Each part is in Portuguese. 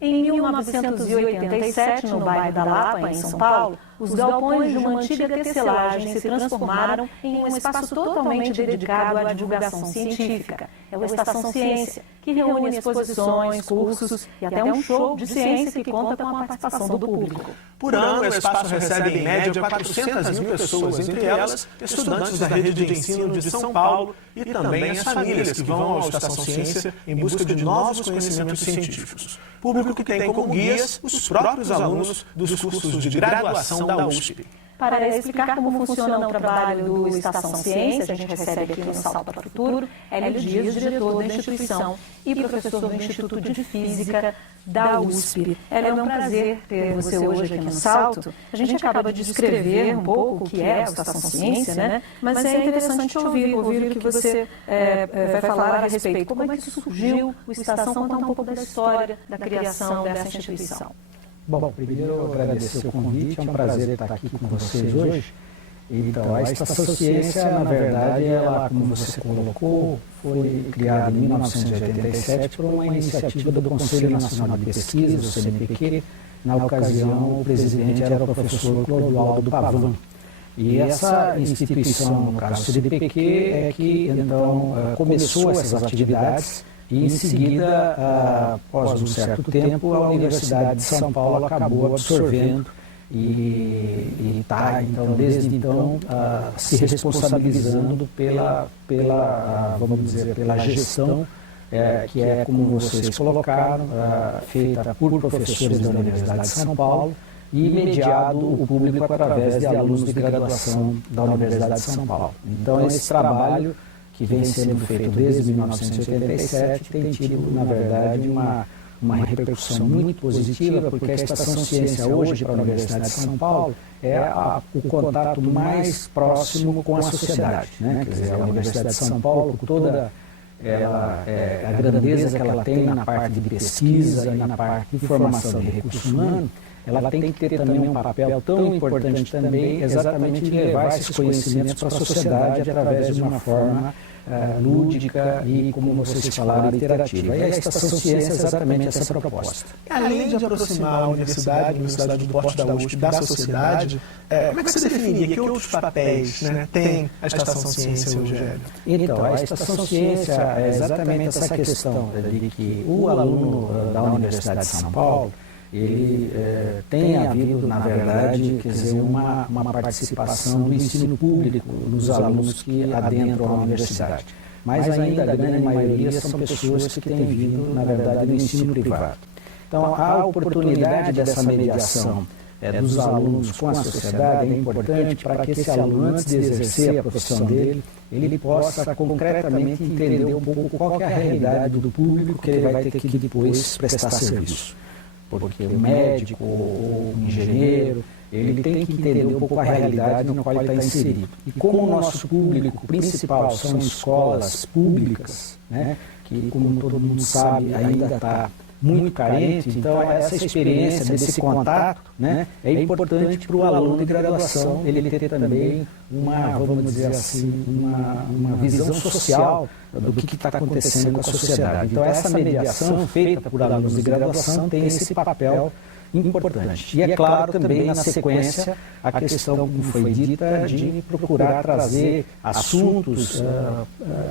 Em 1987, no bairro da Lapa, em São Paulo, os galpões de uma antiga tecelagem se transformaram em um espaço totalmente dedicado à divulgação científica. É o Estação Ciência, que reúne exposições, cursos e até um show de ciência que conta com a participação do público. Por ano, o espaço recebe em média 400 mil pessoas, entre elas estudantes da rede de ensino de São Paulo e também as famílias que vão ao Estação Ciência em busca de novos conhecimentos científicos. Público que tem como guias os próprios alunos dos cursos de graduação da USP. Para explicar como funciona o trabalho do Estação Ciência, a gente recebe aqui no Salto para o Futuro Hélio Dias, diretor da instituição e professor do Instituto de Física da USP. Hélio, é um prazer ter você hoje aqui no Salto. A gente acaba de descrever um pouco o que é o Estação Ciência, né? Mas é interessante ouvir o que você vai falar a respeito. Como é que surgiu o Estação? Contar um pouco da história da criação dessa instituição. Bom, primeiro eu agradecer o convite, é um prazer estar aqui com vocês hoje. Então, a Estação Ciência, na verdade, ela, como você colocou, foi criada em 1987 por uma iniciativa do Conselho Nacional de Pesquisa, o CNPq. Na ocasião, o presidente era o professor Clodoaldo Pavão. E essa instituição, no caso o CNPq, é que então começou essas atividades. E, em seguida, após um certo tempo, a Universidade de São Paulo acabou absorvendo e está, então, desde então, se responsabilizando vamos dizer, pela gestão, que é, como vocês colocaram, feita por professores da Universidade de São Paulo e mediado o público através de alunos de graduação da Universidade de São Paulo. Então, esse trabalho que vem sendo feito desde 1987, tem tido, na verdade, uma repercussão muito positiva, porque a Estação Ciência hoje, para a Universidade de São Paulo, é o contato mais próximo com a sociedade, né? Quer dizer, a Universidade de São Paulo, com toda a grandeza que ela tem na parte de pesquisa e na parte de formação de recursos humanos, ela tem que ter também um papel tão importante também, exatamente de levar esses conhecimentos para a sociedade através de uma forma lúdica e, como vocês falaram, interativa. E a Estação Ciência é exatamente essa proposta. Além de aproximar a universidade do porte da USP da sociedade, como é que você definiria que outros papéis, né, tem a Estação Ciência hoje, Hélio? Então, a Estação Ciência é exatamente essa questão de que o aluno da Universidade de São Paulo, ele tem havido, na verdade, quer dizer, uma participação do ensino público nos alunos que adentram a universidade. Mas ainda a grande maioria são pessoas que têm vindo, na verdade, do ensino privado. Então, a oportunidade dessa mediação dos alunos com a sociedade é importante para que esse aluno, antes de exercer a profissão dele, ele possa concretamente entender um pouco qual é a realidade do público que ele vai ter que depois prestar serviço. Porque o médico ou o engenheiro, ele tem que entender um pouco a realidade no qual ele está inserido. E como o nosso público principal são escolas públicas, né, que, como todo mundo sabe, ainda está muito carente, então essa experiência desse contato, né, é importante para o aluno de graduação ele ter também vamos dizer assim, uma visão social do que está acontecendo com a sociedade. Então essa mediação feita por alunos de graduação tem esse papel importante. E é claro também, na sequência, a questão, como foi dita, de procurar trazer assuntos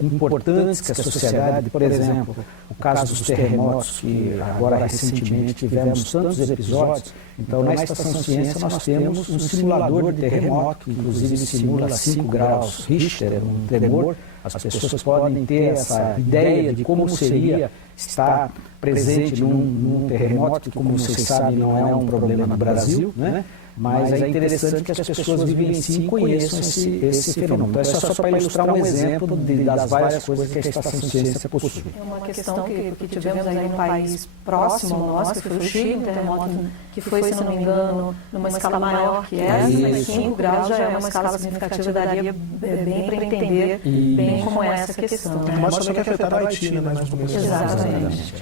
importantes que a sociedade, por exemplo, o caso dos terremotos, que agora recentemente tivemos tantos episódios. Então, na Estação Ciência, nós temos um simulador de terremoto, que inclusive simula 5 graus Richter, um tremor. As pessoas podem ter essa ideia de como seria estar presente num terremoto, que, como vocês sabem, não é um problema no Brasil, né? Mas é interessante que as pessoas vivenciem e conheçam esse fenômeno. Então, é só para ilustrar um exemplo das várias coisas que a Estação Ciência possui. É uma questão que tivemos aí num país próximo ao nosso, que foi o Chile, um terremoto que foi, se não me engano, numa escala maior que essa, mas 5 graus já é uma escala significativa, daria bem para entender bem como é essa questão. Mas também que afetar o Haiti, né, mais no começo. Exatamente.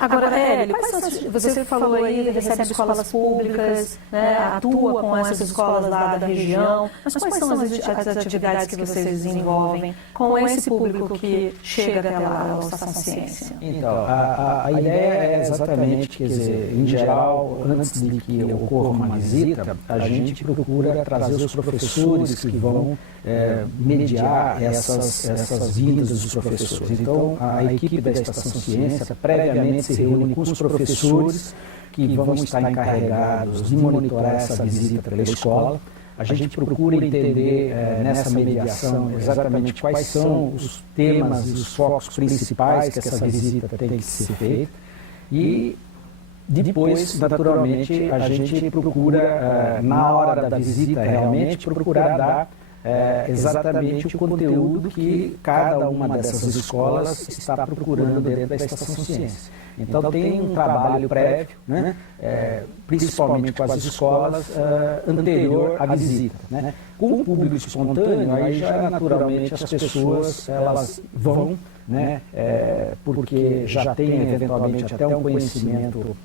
Agora, Hélio, você falou aí, recebe escolas públicas, né, atua com essas escolas lá da região, mas quais são as atividades que vocês desenvolvem com esse público que chega até lá, a Estação Ciência? Então, a ideia é exatamente, quer dizer, em geral, antes de que ocorra uma visita, a gente procura trazer os professores que vão mediar essas vindas dos professores. Então, a equipe da Estação Ciência previamente se reúne com os professores que vão estar encarregados de monitorar essa visita pela escola. A gente procura entender nessa mediação exatamente quais são os temas e os focos principais que essa visita tem que ser feita. E depois, naturalmente, a gente procura, na hora da visita, realmente procurar dar exatamente o conteúdo que cada uma dessas escolas está procurando dentro da Estação Ciência. Então tem um trabalho prévio, né, principalmente com as escolas, anterior à visita. Né. Com o público espontâneo, aí já naturalmente as pessoas elas vão, né, porque já tem eventualmente até um conhecimento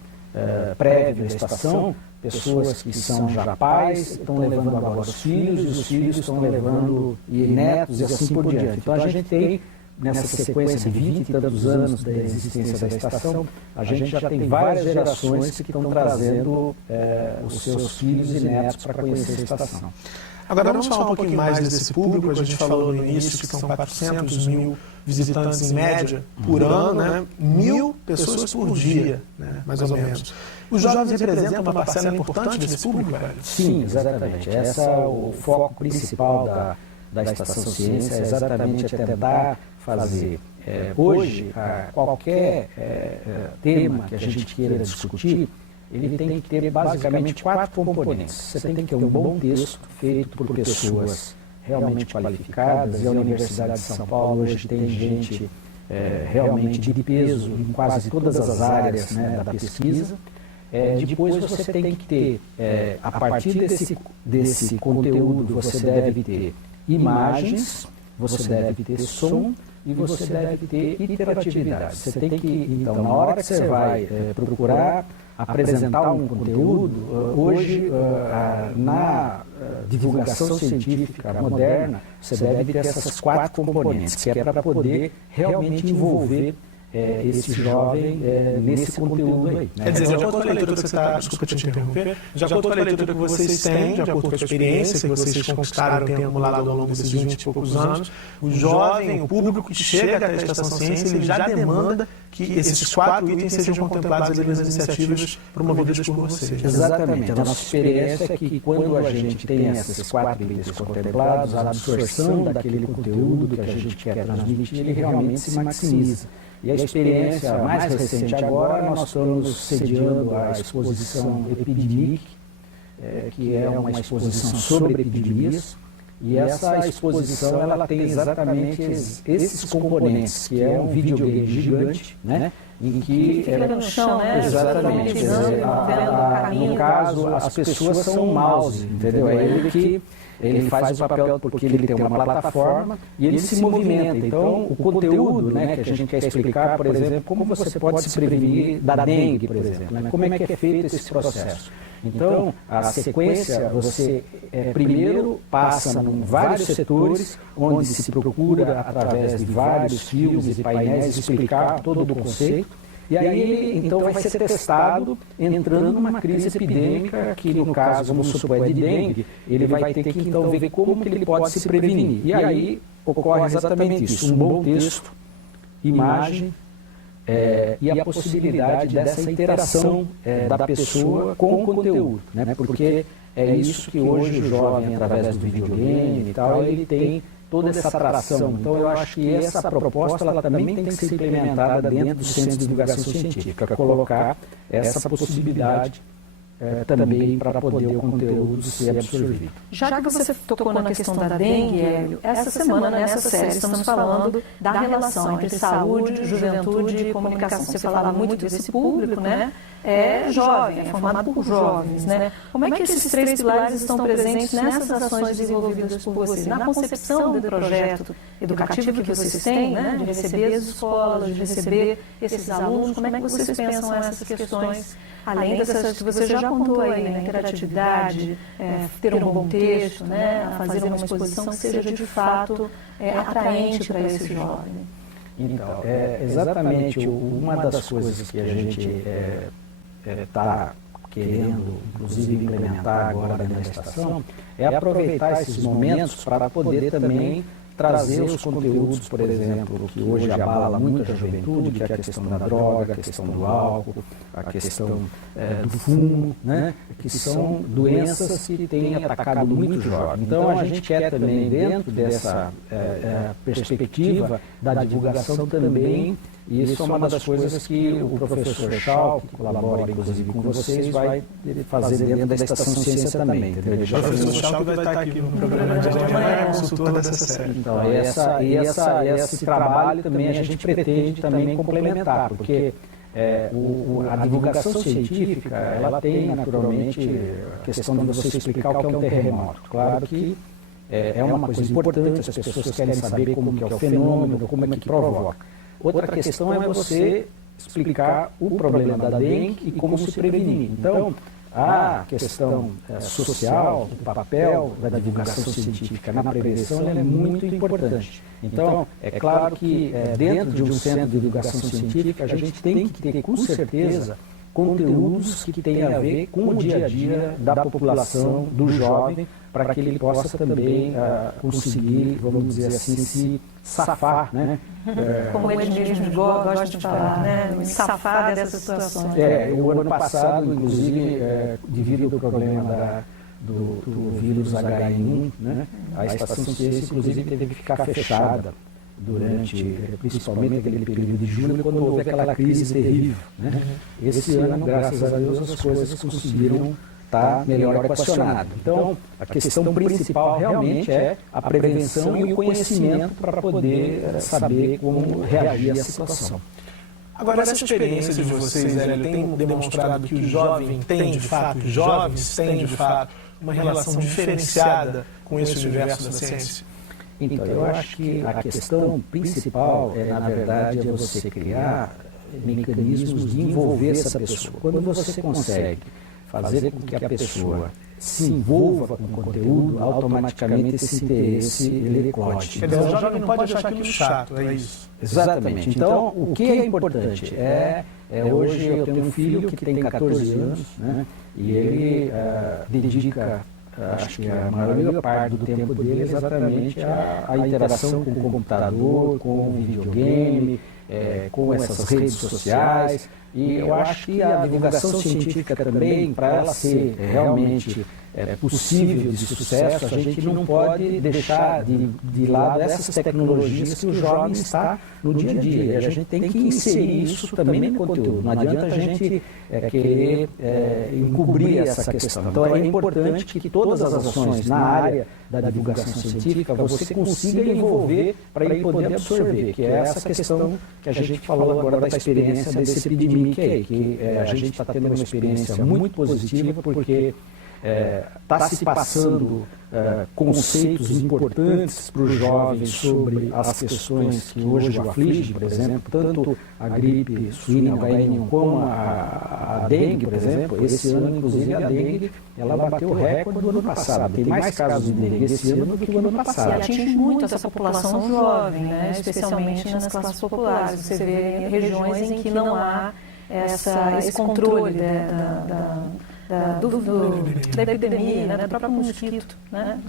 prévio da estação, pessoas que são já pais estão levando agora os filhos, e os filhos estão levando e netos e assim por diante. Então a gente tem, nessa sequência de 20 e tantos anos da existência da estação, a gente já tem várias gerações que estão trazendo os seus filhos e netos para conhecer a estação. Agora vamos falar um pouquinho mais desse público. A gente falou no início que são 400 mil visitantes em média por ano, né? 1.000 pessoas por dia, né? Mais ou menos. Os jovens representam uma parcela importante desse público, velho? Sim, exatamente. Esse é o foco principal da Estação Ciência, é exatamente tentar fazer. Hoje, qualquer tema que a gente queira discutir, ele tem que ter basicamente 4 componentes. Você tem que ter um bom texto feito por pessoas realmente qualificadas, e a Universidade de São Paulo hoje tem gente realmente de peso em quase todas as áreas, né, da pesquisa. Depois você tem que ter, a partir desse conteúdo, você deve ter imagens, você deve ter som e você deve ter interatividade. Você tem que, então, na hora que você vai procurar apresentar um conteúdo, hoje, na divulgação científica moderna, você deve ter essas 4 componentes, que é para poder realmente envolver esse jovem nesse conteúdo aí. Né? Quer dizer, de acordo com a leitura que você está... Desculpa te interromper. De acordo com a leitura que vocês têm, de acordo com a experiência que vocês conquistaram, têm acumulado ao longo desses 20 e poucos anos, o jovem, o público que chega até a Estação Ciência, ele já demanda que esses 4 itens sejam contemplados ali nas iniciativas promovidas por vocês. Exatamente. A nossa experiência é que quando a gente tem esses 4 itens contemplados, a absorção daquele conteúdo que a gente quer transmitir, ele realmente se maximiza. E a experiência mais recente agora, nós estamos sediando a exposição Epidemic, que é uma exposição sobre epidemias. E essa exposição ela tem exatamente esses componentes, que é um videogame gigante, né? Em que fica no chão, né? Exatamente. No caso, as pessoas são um mouse, entendeu? É ele que ele faz o papel porque ele tem uma plataforma e ele se movimenta. Então, o conteúdo, né, que a gente quer explicar, por exemplo, como você pode se prevenir da dengue, por exemplo, né? Como é que é feito esse processo. Então, a sequência, você primeiro passa em vários setores, onde se procura, através de vários filmes e painéis, explicar todo o conceito. E aí ele, então, vai ser testado entrando numa crise epidêmica, que no caso, vamos supor, é de dengue, ele vai ter que, então, ver como que ele pode se prevenir. E aí ocorre exatamente isso, um bom texto, imagem, e a possibilidade dessa interação da pessoa com o conteúdo, né? Porque é isso que hoje o jovem, através do videogame e tal, ele tem toda essa atração. Então eu acho que essa proposta ela também tem que ser implementada dentro do Centro de Divulgação Científica, colocar essa possibilidade também para poder o conteúdo ser absorvido. Já que você tocou na questão da dengue, Hélio, essa semana, nessa série, estamos falando da relação entre saúde, juventude e comunicação. Você fala muito desse público, né? É jovem, é formado por jovens, né? Como é que esses três pilares estão presentes nessas ações desenvolvidas por vocês? Na concepção do projeto educativo que vocês têm, né? De receber as escolas, de receber esses alunos, como é que vocês pensam essas questões, além dessas que você já apontou aí, né? Interatividade, ter um bom texto, né? Fazer uma exposição que seja de fato atraente para esse jovem? Então, exatamente uma das coisas que a gente está querendo, inclusive, implementar agora na estação, é aproveitar esses momentos para poder também trazer os conteúdos, por exemplo, que hoje abala muito a juventude, que é a questão da droga, a questão do álcool, a questão do fumo, né? Que são doenças que têm atacado muito jovem. Então, a gente quer também, dentro dessa perspectiva da divulgação também, e isso é uma das coisas que o professor Schau, que colabora inclusive com vocês, vai fazer dentro da Estação Ciência também. Entendeu? O professor Schau vai estar aqui no programa de hoje, é consultor dessa série. Então, esse trabalho também a gente pretende também complementar, porque a divulgação científica, ela tem naturalmente a questão de você explicar o que é um terremoto. Claro que é uma coisa importante, as pessoas querem saber como que é o fenômeno, como é que provoca. Outra questão é você explicar o problema da dengue e como se prevenir. Então, a questão social, o papel da divulgação científica na prevenção é muito importante. Então, é claro que dentro de um centro de divulgação científica, a gente tem que ter, com certeza, conteúdos que tenham a ver com o dia a dia da população, do jovem, para que ele possa também conseguir, vamos dizer assim, se safar, né? Como ele mesmo gosta de falar, né? Safar dessas situações. O ano passado, inclusive, devido ao problema do vírus H1N1, né? A Estação Ciência, inclusive, teve que ficar fechada durante, principalmente aquele período de julho, quando houve aquela crise terrível, né? Esse ano, graças a Deus, as coisas conseguiram estar melhor equacionado. Então, a questão principal realmente é a prevenção e o conhecimento para poder saber como reagir à situação. Agora, essa experiência de vocês, Hélio, tem demonstrado que o jovem tem, de fato, os jovens têm, de fato, uma relação diferenciada com esse universo da ciência? Então, eu acho que a questão principal, na verdade, é você criar mecanismos de envolver essa pessoa. Quando você consegue fazer com que a pessoa se envolva com o conteúdo, automaticamente esse interesse ele eclode. Quer dizer, o jovem não pode achar aquilo chato, é isso? Exatamente. Então, o que é importante hoje eu tenho um filho que tem 14 anos, né, e ele dedica, acho que a maior parte do tempo dele é exatamente a interação com o computador, com o videogame, com essas redes sociais. E eu acho que a divulgação científica também, para ela ser realmente possível de sucesso, a gente não pode deixar de lado essas tecnologias que o jovem está no dia a dia. E a gente tem que inserir isso também no conteúdo. Não adianta a gente querer encobrir essa questão. Então é importante que todas as ações na área da divulgação científica você consiga envolver para ele poder absorver, que é essa questão que a gente falou agora da experiência desse epidemia aí, que a gente está tendo uma experiência muito positiva porque está se passando conceitos importantes para os jovens sobre as questões que hoje o afligem, por exemplo, tanto a gripe suína, o H1N1, como a dengue, por exemplo. Esse ano, inclusive, a dengue ela bateu o recorde do ano passado. Tem mais casos de dengue esse ano do que o ano passado. E atinge muito essa população jovem, né? Especialmente nas classes populares. Você vê regiões em que não há esse controle da epidemia, né, do próprio mosquito, né?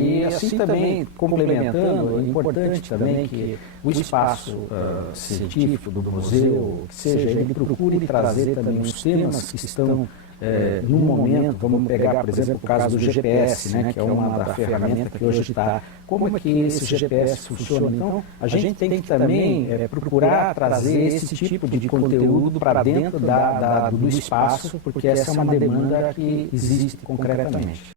E assim também, complementando, é importante também que o espaço científico do museu, que seja, ele procure trazer também os temas que estão no momento. Vamos pegar, por exemplo, o caso do GPS, né, que é uma da ferramenta que hoje está. Como é que esse GPS funciona? Então, a gente tem que também procurar trazer esse tipo de conteúdo para dentro do espaço, porque essa é uma demanda que existe concretamente.